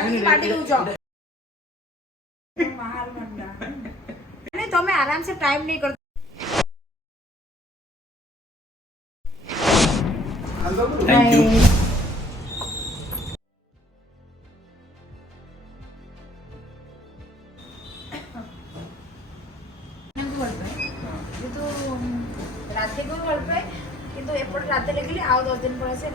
रागी बाटी दउछ महाल मंडा नहीं तुम्हें आराम से टाइम नहीं कर थैंक यू। रात को भल पाए किंतु एपट रात लगे आउ 10 दिन पर से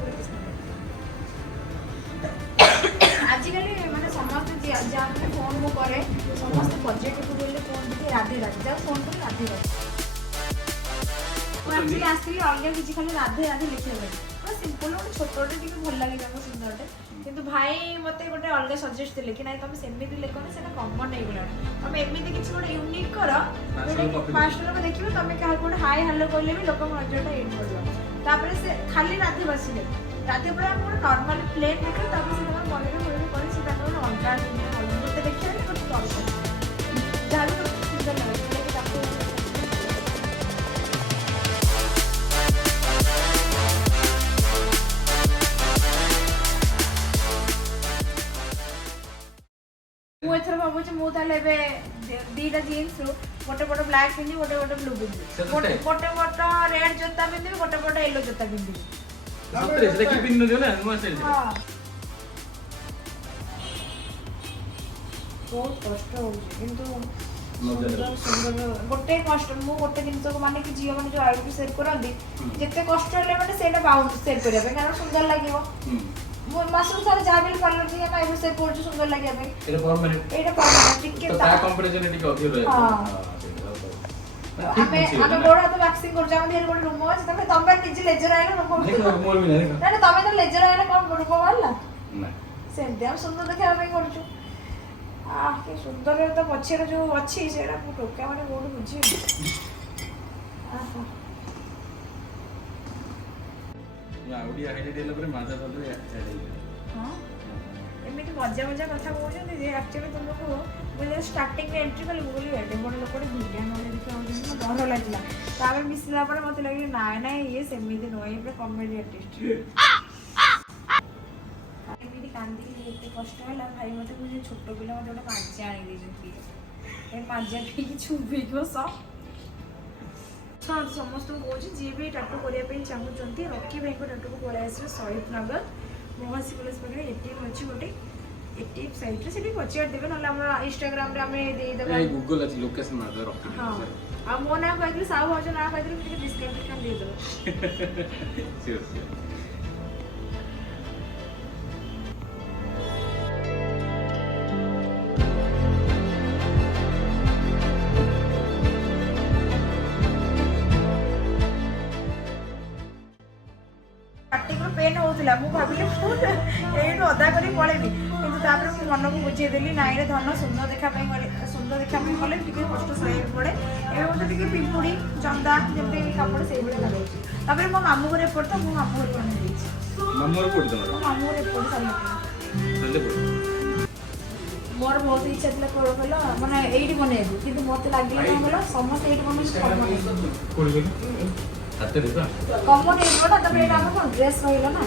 आजिकल माने समस्त जहाँ फोन को करे समस्त बजेट को बोले फोन टी राधे राधे जहाँ फोन कर राधे राधे आसती अलग किसी खाली राधे राधे लिखे सिंपल गोटे छोटे टी भल लगे जब सुंदरटे किंतु भाई मत गोटे अलग सजेस्ट देले कि ना तुम सेमती लिखनी से कमन हो गला तुम एमती किसी गोटे यूनिक कर फास्ट लोग देखिए तुम क्या गोटे हाई हेलो कहले भी लोक नजरटा एड कर से खाली राधे बसिले राधे पर हम गोटे नॉर्मल प्लेन देखिए से बॉडी में करे से अलग गोटे देखिए गोटे कर जहाँ भी सुंदर लगे मुझे भावुँ मुझे दीटा जीन्स रु गोटे गोटे ब्लैक पिंधि गोटे गोटे ब्लू पिंधि गोटे गोटे रेड जोता पिंधि गोटे गोटे येलो जोता पिंधि सतरे से देखि पिन दियो ना नुआ से हां बहुत कष्ट हो किंतु सुंदर सुंदर गोटे कष्ट मु गोटे दिन तो माने कि जियो माने जो आईडी शेयर करंदी जते कष्ट होले माने सेटा बाउंड शेयर करिया कारण सुंदर लागिवो मासु सारे जाबिल पार्लर जी ना एबे से कोड सुंदर लागिया भाई एटा परमानेंट टिके तो ता कंपैरिजन टिके अधिक रहे हमें गोड़ा तो वैक्सिंग कर जाम देर गोड़ रूम अछि तमे तमे निज लेजर आइलो रूम देखो मोर भी नहीं ना तमे तो लेजर आइलो कोन रूम वाला ना सेम दे सुंदर देखा भाई करछु आ के सुंदर तो पछे जो अछि सेडा टोका माने गोड़ बुझी आहा या ओडिया हेडे देला पर माजा बदले हां एमिति मजा मजा कथा कहउछन जे एक्चुअली तुमको मुझे स्टार्टिंग में एंट्री कल बोली एटे बड़ लोकटे भिडियो नले देखा होजन ना डर लागला तामे मिसला पर मते लागे नाय नाय ये सेमिति नय पे कॉमेडी आर्टिस्ट एमिति कांदी एते कष्ट होला भाई मते मुझे छोटो पिला मते ओटा माजा आनी देजन ए माजा पी छुबी को सब समस्त कौन जी भी टाटू करने चाहूँगी रॉकी भाई को टाटू को पलि आस शहीद नगर मोहसी कॉलेज पाखे एटीएम अच्छी गोटे एटीएम साइट से पचार देवे ना इंस्टाग्राम गूगल अच्छी लोकेशन हाँ आ मो ना कही साहू भाज ना कही डिस्काउंट देदेव पेन होता मुझे भाविली ये अदा कर पलैबी कि मन को बुझेदेली ना ये धन सुंदर देखापी सुंदर देखापी गले कष्ट सही पड़े ये मतलब पिंपुड़ी चंदा जमी कपड़ से लगे मो मामू घर एपट तो मो मामू घर मो मामू घर एपट सारे मोर बहुत इच्छा थी कौन कह मैंने ये बनइबू कि मत लगे कौन कह समस्त ये कमन एगोटा तब ये कौन ड्रेस रहा ना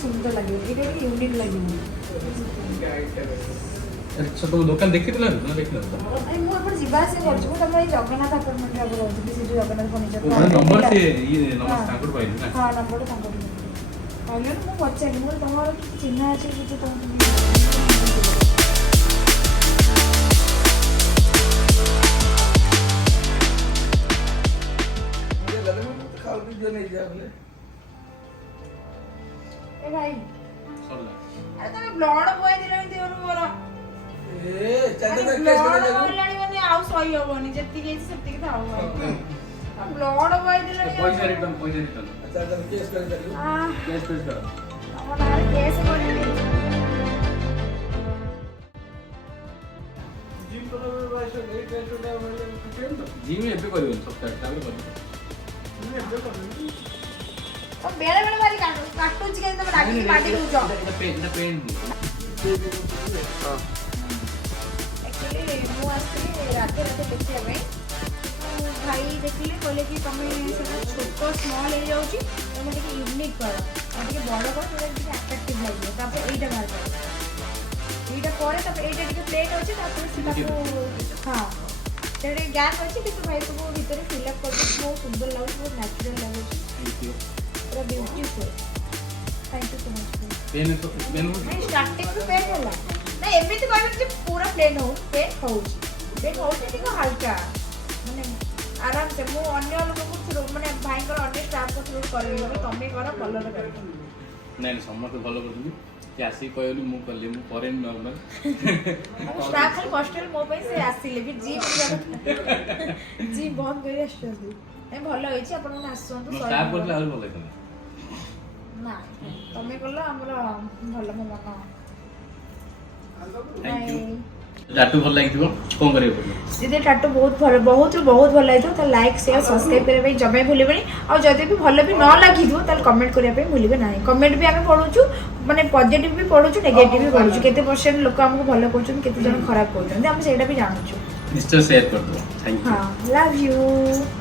सुंदर लगे ये यूनिक लगे अच्छा तो दुकान देखि दिला ना देखला अरे मु अपन जीवा से करछु तब ये जगन्नाथ अपार्टमेंट रे रहथि से जगन्नाथ फर्नीचर ओ नंबर से ये नंबर ताकर पाइल ना हां नंबर ताकर पाइल मु पछे मु तमर चिन्ह अछि कि तुम ए भाई सरला अरे तुम ब्लड बॉय दिलनि देउनु मोर ए चंदे में ब्लड बोललानी माने आउ सही होबनी जत्ती के सेत्ती के थाउ भाई ब्लड बॉय दिलनि पैसा रिटर्न अच्छा तब केस कर दियो केस कर हमर केस कर जिम तो वाइस नहीं टेंशन ना जिम एबे करबो सप्ताह तापर करबो तो बेले बेले मारी काटू चिकन तो रागी पार्टी को जाओ पेन हां एक्चुअली मु आस्ती राते राते देखिया भाई भाई देखिले कहले कि तुम छोट स्मॉल हो जाउची तुम टिके यूनिक कर टिके बड़ कर थोड़ा टिके अट्रैक्टिव लागियो तापर एटा बाहर कर ପରେ ତାପରେ ଏଇଟା ଟିକେ ପ୍ଲେନ୍ ଅଛି ତାପରେ ସେଟାକୁ ହଁ ସେଟା ଟିକେ ଗ୍ୟାପ୍ ଅଛି କିନ୍ତୁ ଭାଇ ସବୁ ଭିତରେ ଫିଲ୍ଅପ୍ କରିଦେଉଛି ବହୁତ ସୁନ୍ଦର ଲାଗୁଛି ବହୁତ ନ୍ୟାଚୁରାଲ୍ ଲାଗୁଛି ପୁରା beautiful thank you so much pen ନାଇଁ ଷ୍ଟାର୍ଟିଂରୁ ପେନ୍ ହେଲା ନାଇଁ ଏମିତି କହିବେନି ଯେ ପୁରା ପ୍ଲେନ୍ ହଉ ପେନ୍ ହେଉଛି ଟିକେ ହାଲକା ମାନେ ଆରାମସେ ମୁଁ ଅନ୍ୟ ଲୋକଙ୍କୁ ମାନେ ଭାଇଙ୍କର ଅନ୍ୟ ଷ୍ଟାଫ୍ଙ୍କ ଥ୍ରୁ କରିବି ତମେ କର ଭଲରେ କରିବ ନାଇଁ ସମସ୍ତେ ଭଲ କରୁଛନ୍ତି କି ଆସିକି କହିଲି ମୁଁ କଲି ମୁଁ କରେନି ନର୍ମାଲ ଷ୍ଟାଫ୍ ଖାଲି କଷ୍ଟରେ ମୋ ପାଇଁ ସେ ଆସିଲେ ବି ଜିମ୍ ଜିମ୍ ବନ୍ଦ କରି ଆସୁଛନ୍ତି ନାଇଁ ଭଲ ହେଇଛି ଆପଣମାନେ ଆସନ୍ତୁ ଷ୍ଟାଫ୍ କରିଥିଲେ ଆହୁରି ଭଲ ହେଇଥାନ୍ତା ନା ତମେ କଲ ଆମର ଭଲ ମୋ ମନ ଥ୍ୟାଙ୍କ ୟୁ ଟାଟୁ ଭଲ ଲାଗିଥିବ କଣ କରିବାକୁ ପଡ଼ିବ ଯଦି ଟାଟୁ ବହୁତ ଭଲ ଲାଗିଥିବ ତାହେଲେ ଲାଇକ୍ ସେୟାର ସବସ୍କ୍ରାଇବ୍ କରିବା ପାଇଁ ଜମା ଭୁଲିବେନି ଆଉ ଯଦି ବି ଭଲ ବି ନ ଲାଗିଥିବ ତାହେଲେ କମେଣ୍ଟ କରିବା ପାଇଁ ଭୁଲିବେ ନାହିଁ କମେଣ୍ଟ ବି ଆମେ ପଢ଼ୁଛୁ ମାନେ ପଜିଟିଭ୍ ବି ପଢ଼ୁଛୁ ନେଗେଟିଭ୍ ବି ପଢ଼ୁଛୁ କେତେ ପରସେଣ୍ଟ ଲୋକ ଆମକୁ ଭଲ କହୁଛନ୍ତି କେତେ ଜଣ ଖରାପ କହୁଛନ୍ତି ଆମେ ସେଇଟା ବି ଜାଣୁଛୁ ନିଶ୍ଚୟ ସେୟାର କରିଦେବ ଥ୍ୟାଙ୍କ ୟୁ ହଁ ଲଭ୍ ୟୁ